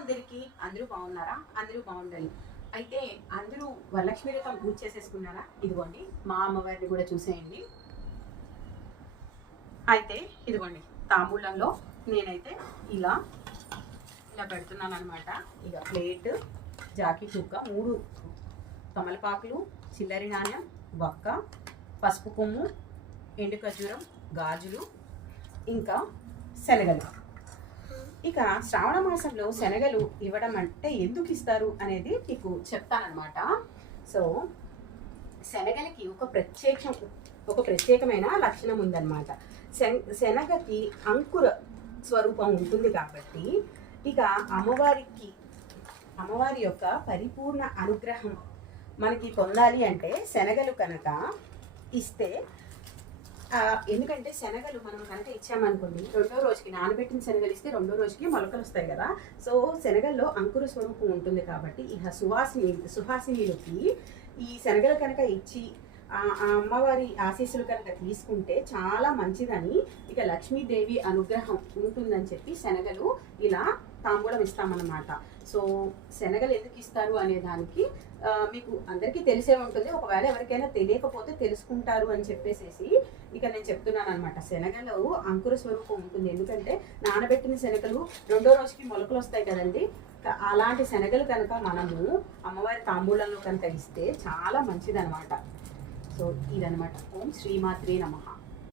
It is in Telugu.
అందరికీ. అందరూ బాగున్నారా? అందరూ బాగుండాలి. అయితే అందరూ వరలక్ష్మి వ్రతం పూజ చేసేసుకున్నారా? ఇదిగోండి మా అమ్మవారిని కూడా చూసేయండి. అయితే ఇదిగోండి తాంబూలంలో నేనైతే ఇలా ఇలా పెడుతున్నాను అనమాట. ఇక ప్లేట్, జాకి చుక్క, 3 తమలపాకులు, చిల్లరి నాణ్యం, వక్క, పసుపు కొమ్ము, ఎండు ఖర్జూరం, గాజులు, ఇంకా శనగలు. ఇక శ్రావణ మాసంలో శనగలు ఇవ్వడం అంటే ఎందుకు ఇస్తారు అనేది మీకు చెప్తానమాట. సో శనగలకి ఒక ప్రత్యేకమైన లక్షణం ఉందన్నమాట. శనగకి అంకుర స్వరూపం ఉంటుంది కాబట్టి ఇక అమ్మవారి యొక్క పరిపూర్ణ అనుగ్రహం మనకి పొందాలి అంటే శనగలు కనుక ఇస్తే, ఎందుకంటే శనగలు మనం కనుక ఇచ్చామనుకోండి, 2వ రోజుకి నానబెట్టిన శనగలు ఇస్తే 2వ రోజుకి మొలకలు వస్తాయి కదా. సో శనగల్లో అంకుర స్వరూపం ఉంటుంది కాబట్టి ఇక సుహాసినిలకి ఈ శనగలు కనుక ఇచ్చి ఆ అమ్మవారి ఆశీస్సులు కనుక తీసుకుంటే చాలా మంచిదని, ఇక లక్ష్మీదేవి అనుగ్రహం ఉంటుందని చెప్పి శనగలు ఇలా తాంబూలం ఇస్తామన్నమాట. సో శనగలు ఎందుకు ఇస్తారు అనే దానికి మీకు అందరికీ తెలిసే ఉంటుంది. ఒకవేళ ఎవరికైనా తెలియకపోతే తెలుసుకుంటారు అని చెప్పేసి ఇక నేను చెప్తున్నాను అనమాట. శనగలు అంకుర స్వరూపం ఉంటుంది. ఎందుకంటే నానబెట్టిన శనగలు 2వ రోజుకి మొలకలు వస్తాయి కదండి. అలాంటి శనగలు కనుక మనము అమ్మవారి తాంబూలంలో కనుక ఇస్తే చాలా మంచిదనమాట. సో ఇదనమాట. ఓం శ్రీమాత్రే నమః.